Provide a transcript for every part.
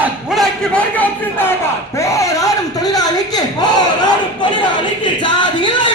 திண்டாடுவார் உனக்கு வர்க்கம் திண்டாடுவார் போராடும் தொழிலாளிக்கு. போராடும் தொழிலாளிக்கு. சாதி இல்லை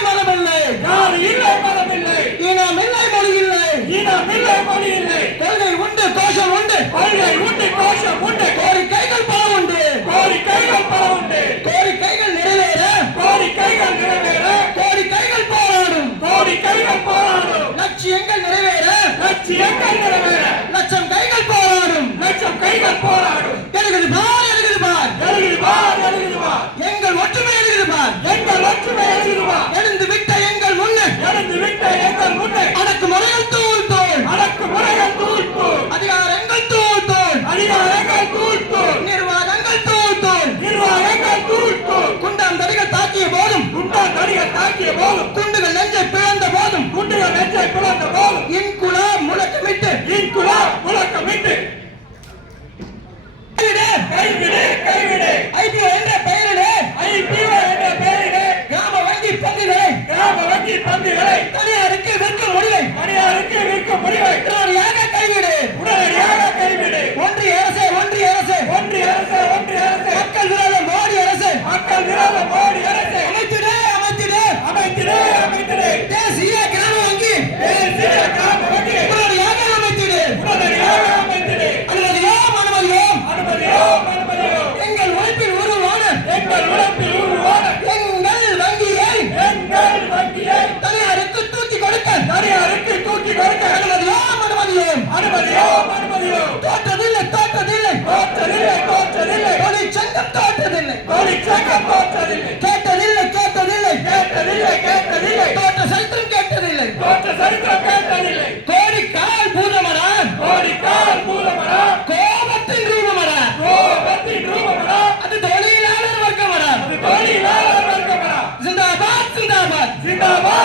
கேட்டதில்லை. கோரி கேட்க பார்த்ததில்லை கேட்டதில்லை கேட்டதில்லை. கேட்டதில்லை கேட்டதில்லை. தோட்ட சரித்திரம் கேட்டதில்லை. தோட்ட சரித்திரம் கேட்டதில்லை. கோரி கால் பூதமரா கோரி கால் பூதமரா கோபத்தின் ரூபமரா கோபத்தின் ரூபமரா அது தொழிலாளர் வர்க்கமரா அது தொழிலாளர் வர்க்கமரா ஜிந்தாபாத் ஜிந்தாபாத் ஜிந்தாபாத்